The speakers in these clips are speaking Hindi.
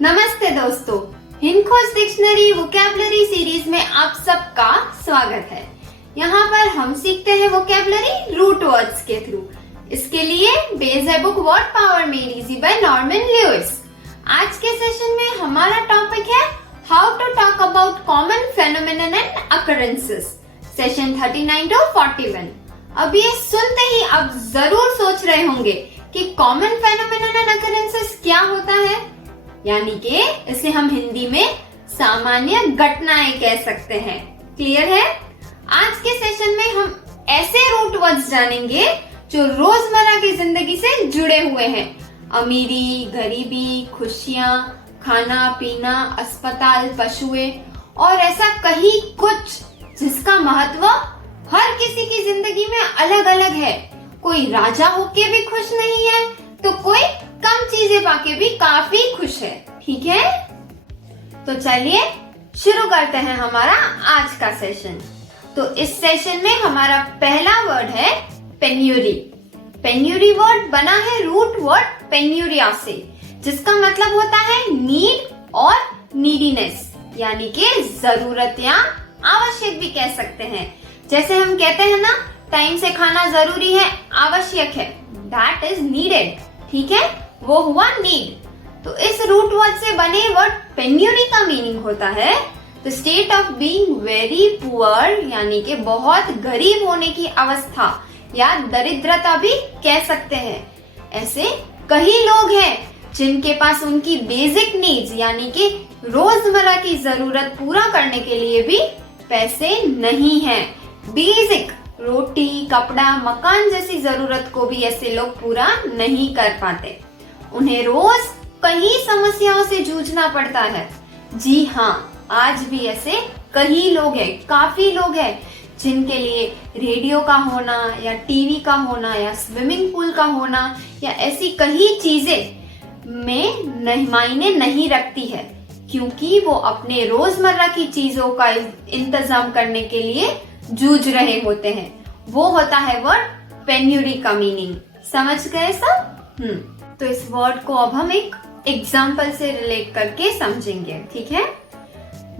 नमस्ते दोस्तों, हिंदखोज डिक्शनरी वोकैबुलरी सीरीज में आप सबका स्वागत है। यहाँ पर हम सीखते हैं वोकैबुलरी रूट वर्ड्स के थ्रू। इसके लिए बेस है book word power made easy by Norman Lewis. आज के सेशन में हमारा टॉपिक है how to talk about common phenomenon and occurrences, session 39 to 41। अब ये सुनते ही आप जरूर सोच रहे होंगे कि कॉमन फेनोमेनन एंड अकरेंसेस क्या होता है, यानी कि इसे हम हिंदी में सामान्य घटनाएं कह सकते हैं। क्लियर है? आज के सेशन में हम ऐसे रूट वर्ड्स जानेंगे जो रोजमर्रा की जिंदगी से जुड़े हुए हैं। अमीरी, गरीबी, खुशियां, खाना पीना, अस्पताल, पशुएं और ऐसा कहीं कुछ जिसका महत्व हर किसी की जिंदगी में अलग अलग है। कोई राजा होके भी खुश नहीं है तो कोई कम चीजें पाके भी काफी खुश है। ठीक है, तो चलिए शुरू करते हैं हमारा आज का सेशन। तो इस सेशन में हमारा पहला वर्ड है पेन्यूरी। पेन्यूरी वर्ड बना है रूट वर्ड पेन्यूरिया से, जिसका मतलब होता है नीड और नीडीनेस, यानी कि जरूरत या आवश्यक भी कह सकते हैं। जैसे हम कहते हैं ना, टाइम से खाना जरूरी है, आवश्यक है, दैट इज नीडेड। ठीक है, वो हुआ नीड। तो इस रूट वर्ड से बने वर्ड पेन्यूरी का मीनिंग होता है the state of being very poor, यानी कि बहुत गरीब होने की अवस्था या दरिद्रता भी कह सकते हैं। ऐसे कई लोग हैं जिनके पास उनकी बेसिक नीड्स यानी कि रोजमर्रा की जरूरत पूरा करने के लिए भी पैसे नहीं हैं। बेसिक रोटी, कपड़ा, मकान जैसी जरूरत को भी ऐसे लोग पूरा नहीं कर पाते। उन्हें रोज कई समस्याओं से जूझना पड़ता है। जी हाँ, आज भी ऐसे कई लोग हैं, काफी लोग हैं जिनके लिए रेडियो का होना या टीवी का होना या स्विमिंग पूल का होना या ऐसी कई चीजें में मायने नहीं रखती है, क्योंकि वो अपने रोजमर्रा की चीजों का इंतजाम करने के लिए जूझ रहे होते हैं। वो होता है वर्ड पेन्यूरी का मीनिंग। समझ गए सब? तो इस वर्ड को अब हम एक एग्जाम्पल से रिलेट करके समझेंगे। ठीक है,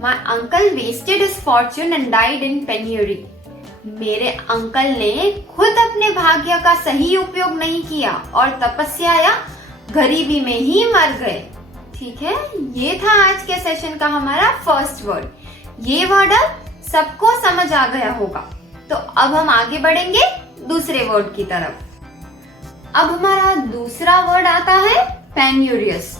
my uncle wasted his fortune and died in penury. मेरे अंकल ने खुद अपने भाग्य का सही उपयोग नहीं किया और तपस्या या गरीबी में ही मर गए। ठीक है, ये था आज के सेशन का हमारा फर्स्ट वर्ड। ये वर्ड अब सबको समझ आ गया होगा। तो अब हम आगे बढ़ेंगे दूसरे वर्ड की तरफ। अब हमारा दूसरा वर्ड आता है पेन्यूरियस।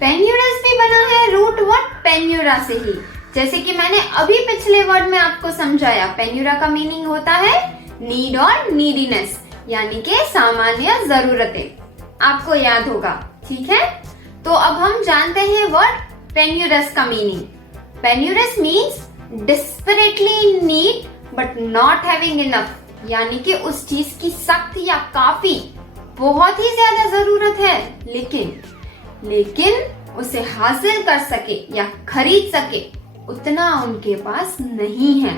पेन्यूरियस भी बना है रूट वर्ड पेन्यूरा से ही, जैसे कि मैंने अभी पिछले वर्ड में आपको समझाया। पेन्यूरा का मीनिंग होता है नीड और नीडीनेस, यानी कि सामान्य जरूरतें। आपको याद होगा। ठीक है, तो अब हम जानते हैं वर्ड पेन्यूरस का meaning. Penurious means desperately in need but not having enough, यानी कि उस चीज की सख्त या काफी बहुत ही ज्यादा जरूरत है, लेकिन उसे हासिल कर सके या खरीद सके उतना उनके पास नहीं है।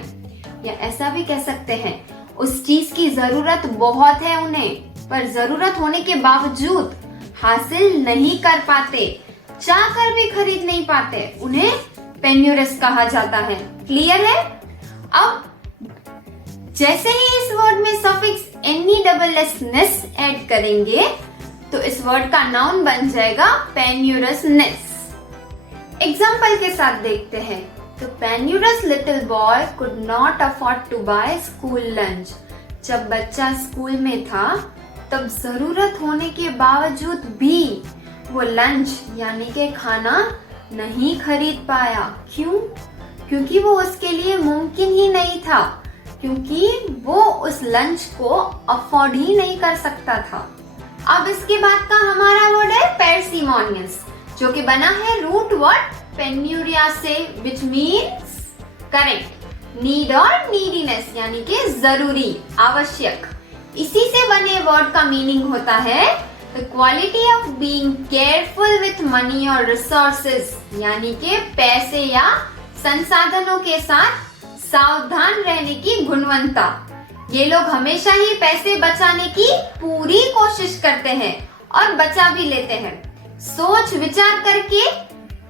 या ऐसा भी कह सकते हैं, उस चीज की जरूरत बहुत है उन्हें, पर जरूरत होने के बावजूद हासिल नहीं कर पाते, चाहकर भी खरीद नहीं पाते। उन्हें पेन्यूरस कहा जाता है। क्लियर है? अब जैसे ही इस वर्ड में सफिक्स एनी डबल एस नेस ऐड करेंगे तो इस वर्ड का नाउन बन जाएगा पेन्यूरसनेस। एग्जाम्पल के साथ देखते हैं। तो penurious little boy could not afford to buy school lunch. जब बच्चा स्कूल में था तब जरूरत होने के बावजूद भी वो लंच यानी कि खाना नहीं खरीद पाया। क्यों? क्योंकि वो उसके लिए मुमकिन ही नहीं था, क्योंकि वो उस लंच को अफोर्ड ही नहीं कर सकता था। अब इसके बाद का हमारा वर्ड है पैरसिमोनियस, जो कि बना है रूट वर्ड पेन्यूरिया से, विच मीन्स करेक्ट, नीड और नीडीनेस, यानी कि जरूरी, आवश्यक। इसी से बने वर्ड का मीनिंग होता है The quality of being careful with money or resources, यानी कि पैसे या संसाधनों के साथ सावधान रहने की गुणवत्ता। ये लोग हमेशा ही पैसे बचाने की पूरी कोशिश करते हैं और बचा भी लेते हैं। सोच विचार करके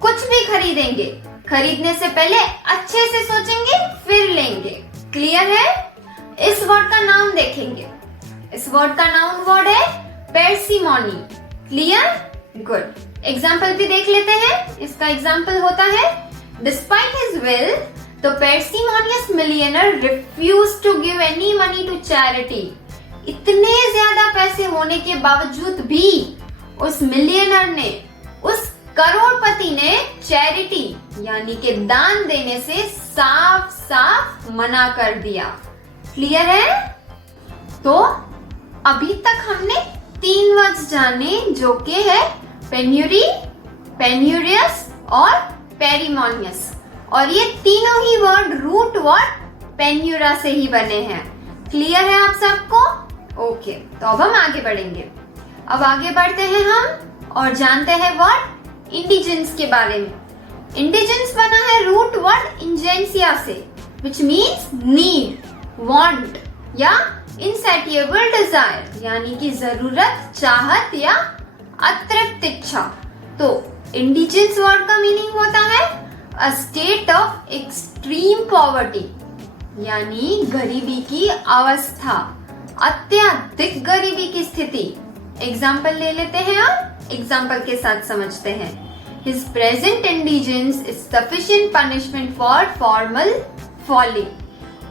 कुछ भी खरीदेंगे, खरीदने से पहले अच्छे से सोचेंगे फिर लेंगे। क्लियर है? इस वर्ड का नाउन देखेंगे। इस वर्ड का नाउन वर्ड है पैर्सिमोनी। क्लियर? गुड। एग्जाम्पल भी देख लेते हैं। इसका एग्जाम्पल होता है, despite his wealth the parsimonious millionaire refuse to give any money to charity. इतने ज्यादा पैसे होने के बावजूद भी उस मिलियनर ने, उस करोड़पति ने चैरिटी यानी कि दान देने से साफ साफ मना कर दिया। क्लियर है? तो अभी तक हमने 3 वर्ड्स जाने जो कि है पेन्यूरी, पेन्यूरियस और पेरिमोनियस, और ये तीनों ही वर्ड रूट वर्ड पेन्यूरा से ही बने हैं। क्लियर है आप सबको? ओके, तो अब हम आगे बढ़ेंगे। अब आगे बढ़ते हैं हम और जानते हैं वर्ड इंडिजेंस के बारे में। इंडिजेंस बना है रूट वर्ड इंजेंसिया से, विच मीन्स नीड, वांट या इनसैटिएबल डिजायर, यानी कि जरूरत, चाहत या अतृप्त इच्छा। तो इंडिजेंस वर्ड का मीनिंग होता है a state of extreme poverty, यानी गरीबी की अवस्था, अत्यधिक गरीबी की स्थिति। एग्जाम्पल ले लेते हैं और एग्जाम्पल के साथ समझते हैं। His present indigence is sufficient punishment for formal folly.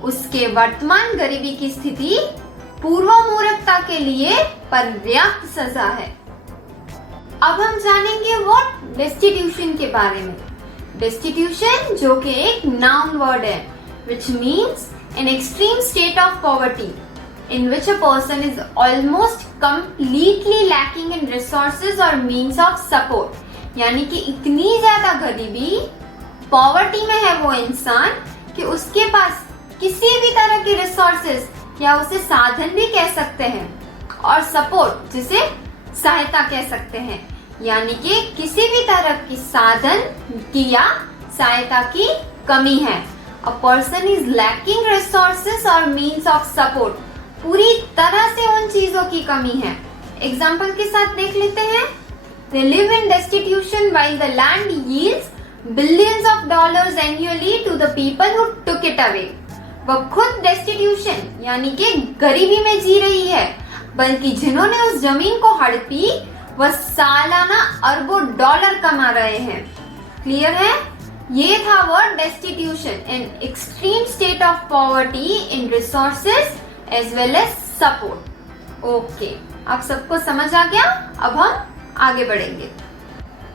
उसके वर्तमान गरीबी की स्थिति पूर्व मूर्खता के लिए पर्याप्त सजा है। अब हम जानेंगे व्हाट डेस्टिट्यूशन के बारे में। डेस्टिट्यूशन जो कि एक नाउन वर्ड है, which means an extreme state of poverty in which a person is almost completely lacking in resources or means of support. यानी कि इतनी ज्यादा गरीबी, पॉवर्टी में है वो इंसान कि उसके पास किसी भी तरह की रिसोर्सेज या उसे साधन भी कह सकते हैं, और सपोर्ट जिसे सहायता कह सकते हैं, यानी कि किसी भी तरह की साधन की या सहायता की कमी है। A person is lacking resources or means of support. पूरी तरह से उन चीजों की कमी है। एग्जाम्पल के साथ देख लेते हैं। They live in destitution while the land yields billions of dollars annually to the people who took it away. वह खुद destitution यानी कि गरीबी में जी रही है, बल्कि जिन्होंने उस जमीन को हड़पी वह सालाना अरबों डॉलर कमा रहे हैं। क्लियर है? ये था word destitution, an extreme state of poverty in resources as well as support. Okay, आप सबको समझ आ गया? अब हम आगे बढ़ेंगे।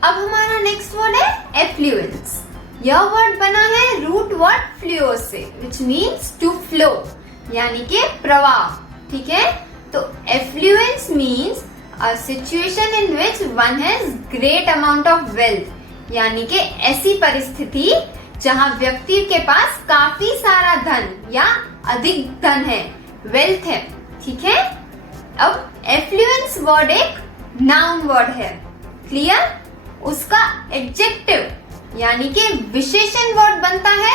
अब हमारा नेक्स्ट वर्ड है एफ्लुएंस। यह वर्ड बना है रूट वर्ड फ्लूओ से, विच मीन्स टू फ्लो, यानी कि प्रवाह। ठीक है? तो affluence means a situation in which one has great amount of wealth, यानी कि ऐसी परिस्थिति जहां व्यक्ति के पास काफी सारा धन या अधिक धन है, वेल्थ है। ठीक है? अब एफ्लुएंस वर्ड एक नाउन वर्ड है। क्लियर? उसका एडजेक्टिव यानी कि विशेषण वर्ड बनता है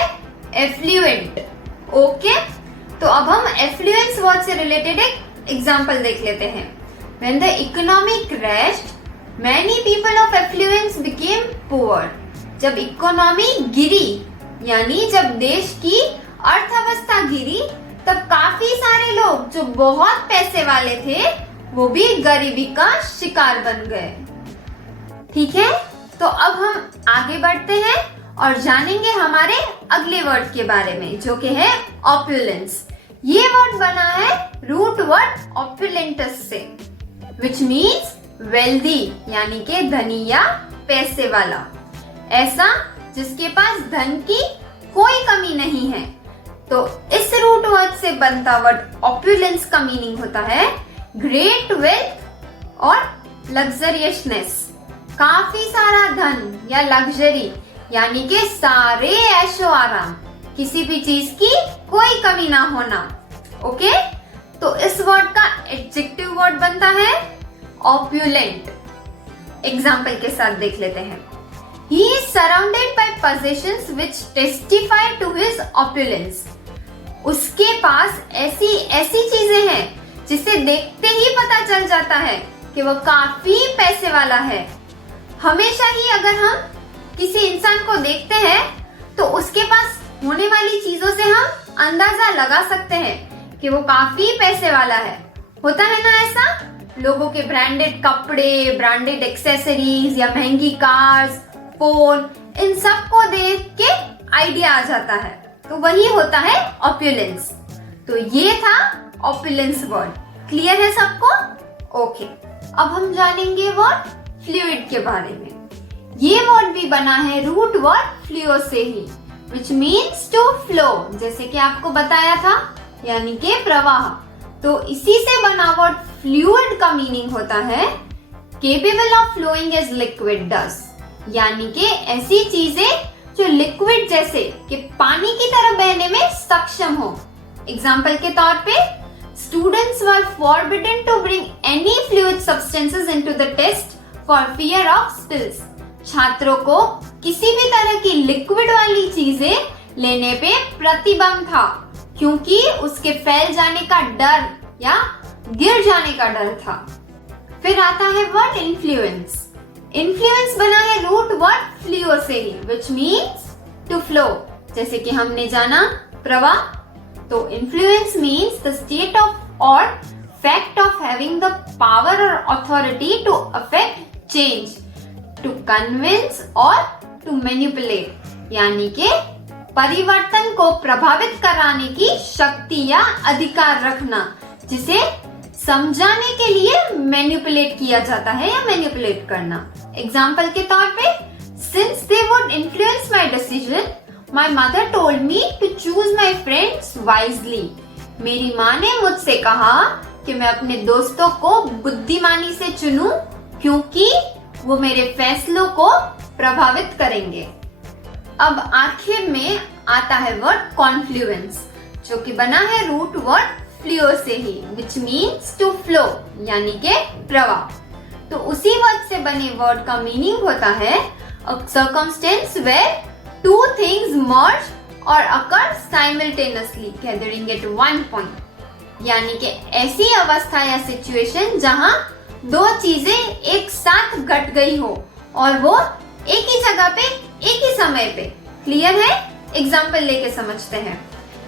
एफ्लुएंट। ओके, तो अब हम एफ्लुएंस वर्ड से रिलेटेड एक एग्जांपल देख लेते हैं। When the economy crashed, many people of affluence became poor. जब इकोनॉमी गिरी यानी जब देश की अर्थव्यवस्था गिरी, तब काफी सारे लोग जो बहुत पैसे वाले थे वो भी गरीबी का शिकार बन गए। ठीक है? तो अब हम आगे बढ़ते हैं और जानेंगे हमारे अगले वर्ड के बारे में जो कि है ऑप्युलेंस। ये वर्ड बना है रूट वर्ड ऑप्युलेंटस से, विच मीन्स वेल्दी यानी कि धनी या पैसे वाला, ऐसा जिसके पास धन की कोई कमी नहीं है। तो इस रूट वर्ड से बनता वर्ड ऑप्युलेंस का मीनिंग होता है ग्रेट वेल्थ और लग्जरियसनेस, काफी सारा धन या लग्जरी यानी कि सारे ऐशो आराम, किसी भी चीज की कोई कमी ना होना। ओके, तो इस वर्ड का एडजेक्टिव वर्ड बनता है ऑप्युलेंट। एग्जाम्पल के साथ देख लेते हैं। He is surrounded by possessions which testify to his opulence. उसके पास ऐसी चीजें हैं जिसे देखते ही पता चल जाता है कि वो काफी पैसे वाला है। हमेशा ही अगर हम किसी इंसान को देखते हैं तो उसके पास होने वाली चीजों से हम अंदाजा लगा सकते हैं कि वो काफी पैसे वाला है। होता है ना ऐसा? लोगों के ब्रांडेड कपड़े, ब्रांडेड एक्सेसरीज या महंगी कार्स, फोन, इन सब को देख के आइडिया आ जाता है। तो वही होता है ऑप्युलेंस। तो ये था ऑप्युलेंस वर्ड। क्लियर है सबको? ओके, अब हम जानेंगे वर्ड फ्लूइड के बारे में। ये वर्ड भी बना है रूट वर्ड फ्लूओ से ही, which means to flow, जैसे कि आपको बताया था, यानी कि प्रवाह। तो इसी से बना वर्ड फ्लूइड का मीनिंग होता है capable of flowing as liquid does, यानी कि ऐसी चीजें जो लिक्विड जैसे कि पानी की तरह बहने में सक्षम हो। एग्जाम्पल के तौर पे students were forbidden to bring any fluid substances into the test for fear of spills. छात्रों को किसी भी तरह की लिक्विड वाली चीजें लेने पे प्रतिबंध था, क्योंकि उसके फैल जाने का डर या गिर जाने का डर था। फिर आता है वर्ड इन्फ्लुएंस। इन्फ्लुएंस बना है रूट वर्ड फ्लूओ से ही, which means to flow, जैसे कि हमने जाना प्रवाह। तो influence means the state of or fact of having the power or authority to affect change, to convince or to manipulate, यानी कि परिवर्तन को प्रभावित कराने की शक्ति या अधिकार रखना, जिसे समझाने के लिए मैनिपुलेट किया जाता है या मैनिपुलेट करना। एग्जाम्पल के तौर पे, since they would influence my decision, my mother told me to choose my friends wisely. मेरी माँ ने मुझसे कहा कि मैं अपने दोस्तों को बुद्धिमानी से चुनूं, क्योंकि वो मेरे फैसलों को प्रभावित करेंगे। अब आखिर में आता है वर्ड कॉन्फ्लुएंस, जो कि बना है रूट वर्ड फ्लूओ से ही, which means to flow, यानी के प्रवाह। तो उसी वर्ड से बने वर्ड का मीनिंग होता है a circumstance where two things merge or occur simultaneously gathering at one point, यानी कि ऐसी अवस्था या सिचुएशन जहां दो चीजें एक साथ घट गई हो और वो एक ही जगह पे एक ही समय पे। क्लियर है? एग्जाम्पल लेके समझते हैं।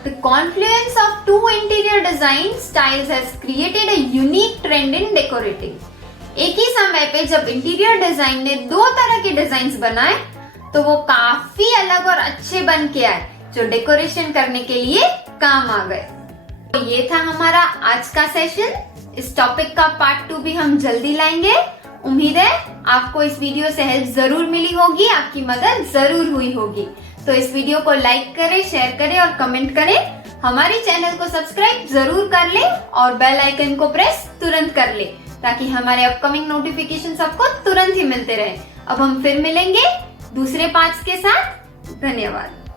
The confluence of two interior design styles has created a unique trend in decorating. एक ही समय पे जब इंटीरियर डिजाइन ने दो तरह के डिजाइन्स बनाए तो वो काफी अलग और अच्छे बन के आए, जो डेकोरेशन करने के लिए काम आ गए। तो ये था हमारा आज का सेशन। इस टॉपिक का पार्ट 2 भी हम जल्दी लाएंगे। उम्मीद है आपको इस वीडियो से हेल्प जरूर मिली होगी, आपकी मदद जरूर हुई होगी। तो इस वीडियो को लाइक करें, शेयर करें और कमेंट करें। हमारे चैनल को सब्सक्राइब जरूर कर ले और बेल आइकन को प्रेस तुरंत कर ले, ताकि हमारे अपकमिंग नोटिफिकेशन आपको तुरंत ही मिलते रहे। अब हम फिर मिलेंगे दूसरे पार्ट्स के साथ। धन्यवाद।